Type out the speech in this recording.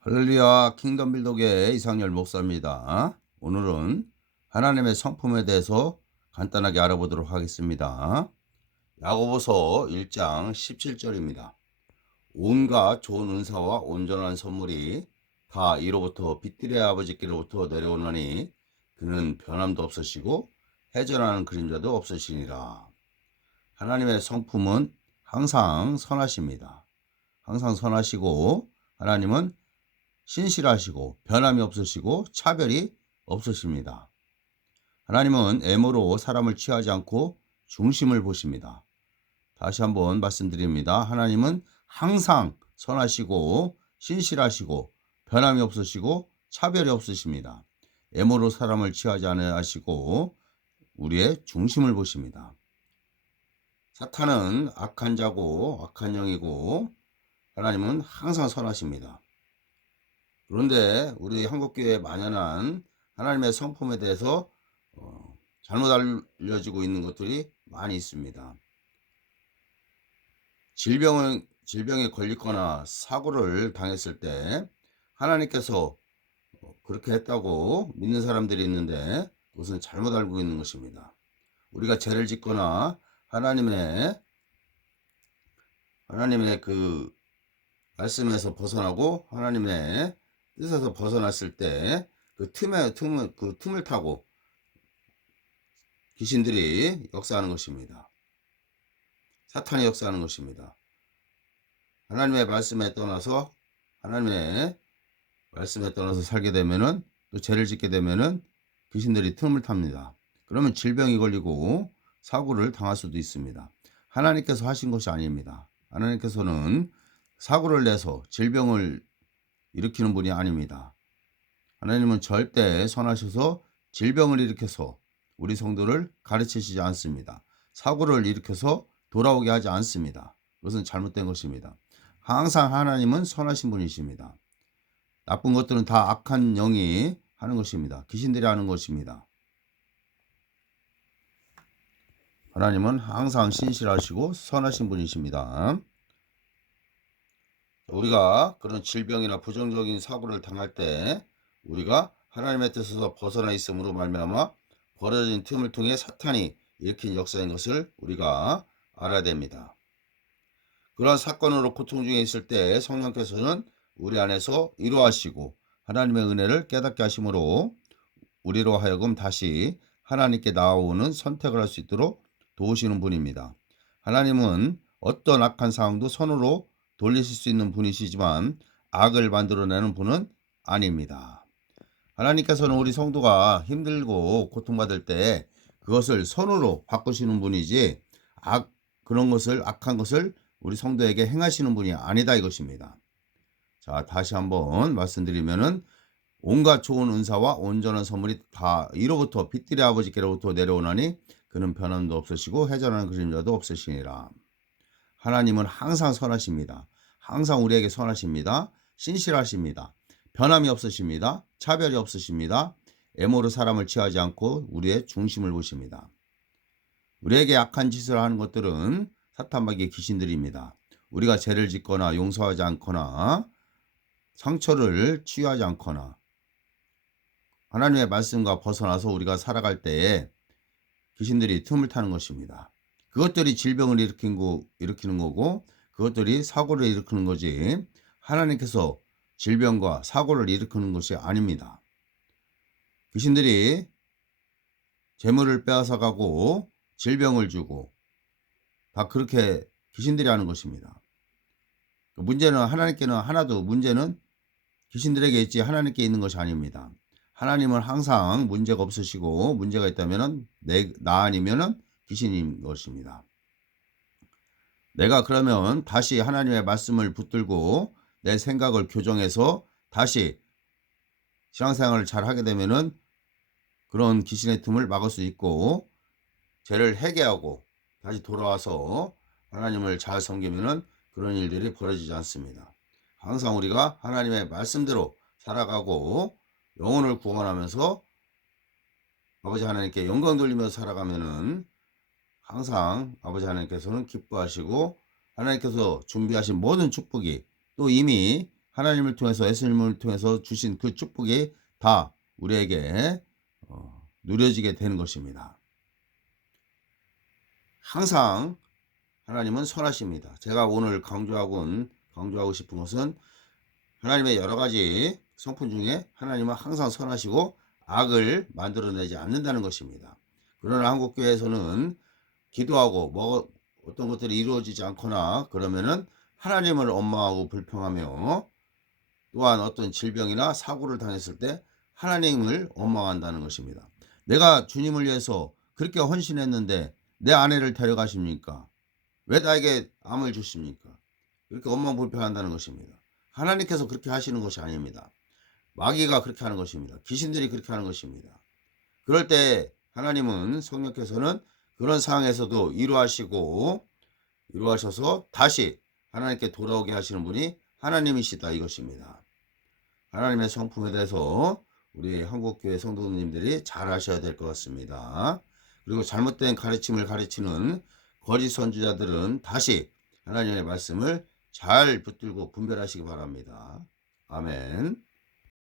할렐루야 킹덤 빌독의 이상열 목사입니다. 오늘은 하나님의 성품에 대해서 간단하게 알아보도록 하겠습니다. 야고보서 1장 17절입니다. 온갖 좋은 은사와 온전한 선물이 다 이로부터 빛들의 아버지께로부터 내려오노니 그는 변함도 없으시고 해전하는 그림자도 없으시니라. 하나님의 성품은 항상 선하십니다. 항상 선하시고 하나님은 신실하시고 변함이 없으시고 차별이 없으십니다. 하나님은 애모로 사람을 취하지 않고 중심을 보십니다. 다시 한번 말씀드립니다. 하나님은 항상 선하시고 신실하시고 변함이 없으시고 차별이 없으십니다. 애모로 사람을 취하지 않으시고 우리의 중심을 보십니다. 사탄은 악한 자고 악한 영이고 하나님은 항상 선하십니다. 그런데 우리 한국교회에 만연한 하나님의 성품에 대해서 잘못 알려지고 있는 것들이 많이 있습니다. 질병에 걸리거나 사고를 당했을 때 하나님께서 그렇게 했다고 믿는 사람들이 있는데 그것은 잘못 알고 있는 것입니다. 우리가 죄를 짓거나 하나님의 그 말씀에서 벗어나고 하나님의 뜻에서 벗어났을 때 그 틈을 타고 귀신들이 역사하는 것입니다. 사탄이 역사하는 것입니다. 하나님의 말씀에 떠나서 살게 되면은 또 죄를 짓게 되면은 귀신들이 틈을 탑니다. 그러면 질병이 걸리고 사고를 당할 수도 있습니다. 하나님께서 하신 것이 아닙니다. 하나님께서는 사고를 내서 질병을 일으키는 분이 아닙니다. 하나님은 절대 선하셔서 질병을 일으켜서 우리 성도를 가르치시지 않습니다. 사고를 일으켜서 돌아오게 하지 않습니다. 그것은 잘못된 것입니다. 항상 하나님은 선하신 분이십니다. 나쁜 것들은 다 악한 영이 하는 것입니다. 귀신들이 하는 것입니다. 하나님은 항상 신실하시고 선하신 분이십니다. 우리가 그런 질병이나 부정적인 사고를 당할 때 우리가 하나님의 뜻에서 벗어나 있음으로 말미암아 벌어진 틈을 통해 사탄이 일으킨 역사인 것을 우리가 알아야 됩니다. 그러한 사건으로 고통 중에 있을 때 성령께서는 우리 안에서 위로하시고 하나님의 은혜를 깨닫게 하심으로 우리로 하여금 다시 하나님께 나아오는 선택을 할 수 있도록 도우시는 분입니다. 하나님은 어떤 악한 상황도 선으로 돌리실 수 있는 분이시지만 악을 만들어내는 분은 아닙니다. 하나님께서는 우리 성도가 힘들고 고통받을 때 그것을 선으로 바꾸시는 분이지 악한 것을 우리 성도에게 행하시는 분이 아니다 이것입니다. 자, 다시 한번 말씀드리면은 온갖 좋은 은사와 온전한 선물이 다 이로부터 빛들의 아버지께로부터 내려오나니 그는 변함도 없으시고 해전하는 그림자도 없으시니라. 하나님은 항상 선하십니다. 항상 우리에게 선하십니다. 신실하십니다. 변함이 없으십니다. 차별이 없으십니다. 애모로 사람을 취하지 않고 우리의 중심을 보십니다. 우리에게 악한 짓을 하는 것들은 사탄마귀의 귀신들입니다. 우리가 죄를 짓거나 용서하지 않거나 상처를 치유하지 않거나 하나님의 말씀과 벗어나서 우리가 살아갈 때에 귀신들이 틈을 타는 것입니다. 그것들이 질병을 일으키는 거고 그것들이 사고를 일으키는 거지 하나님께서 질병과 사고를 일으키는 것이 아닙니다. 귀신들이 재물을 빼앗아가고 질병을 주고 다 그렇게 귀신들이 하는 것입니다. 문제는 문제는 귀신들에게 있지 하나님께 있는 것이 아닙니다. 하나님은 항상 문제가 없으시고 문제가 있다면 나 아니면 귀신인 것입니다. 내가 그러면 다시 하나님의 말씀을 붙들고 내 생각을 교정해서 다시 신앙생활을 잘 하게 되면은 그런 귀신의 틈을 막을 수 있고 죄를 회개하고 다시 돌아와서 하나님을 잘 섬기면은 그런 일들이 벌어지지 않습니다. 항상 우리가 하나님의 말씀대로 살아가고 영혼을 구원하면서 아버지 하나님께 영광 돌리면서 살아가면은 항상 아버지 하나님께서는 기뻐하시고 하나님께서 준비하신 모든 축복이 또 이미 하나님을 통해서 예수님을 통해서 주신 그 축복이 다 우리에게 누려지게 되는 것입니다. 항상 하나님은 선하십니다. 제가 오늘 강조하고 싶은 것은 하나님의 여러 가지 성품 중에 하나님은 항상 선하시고 악을 만들어내지 않는다는 것입니다. 그러나 한국교회에서는 기도하고 어떤 것들이 이루어지지 않거나 그러면은 하나님을 원망하고 불평하며 또한 어떤 질병이나 사고를 당했을 때 하나님을 원망한다는 것입니다. 내가 주님을 위해서 그렇게 헌신했는데 내 아내를 데려가십니까? 왜 나에게 암을 주십니까? 이렇게 원망 불평한다는 것입니다. 하나님께서 그렇게 하시는 것이 아닙니다. 마귀가 그렇게 하는 것입니다. 귀신들이 그렇게 하는 것입니다. 그럴 때 하나님은 성령께서는 그런 상황에서도 이루하셔서 다시 하나님께 돌아오게 하시는 분이 하나님이시다 이것입니다. 하나님의 성품에 대해서 우리 한국교회 성도님들이 잘 아셔야 될 것 같습니다. 그리고 잘못된 가르침을 가르치는 거짓 선지자들은 다시 하나님의 말씀을 잘 붙들고 분별하시기 바랍니다. 아멘.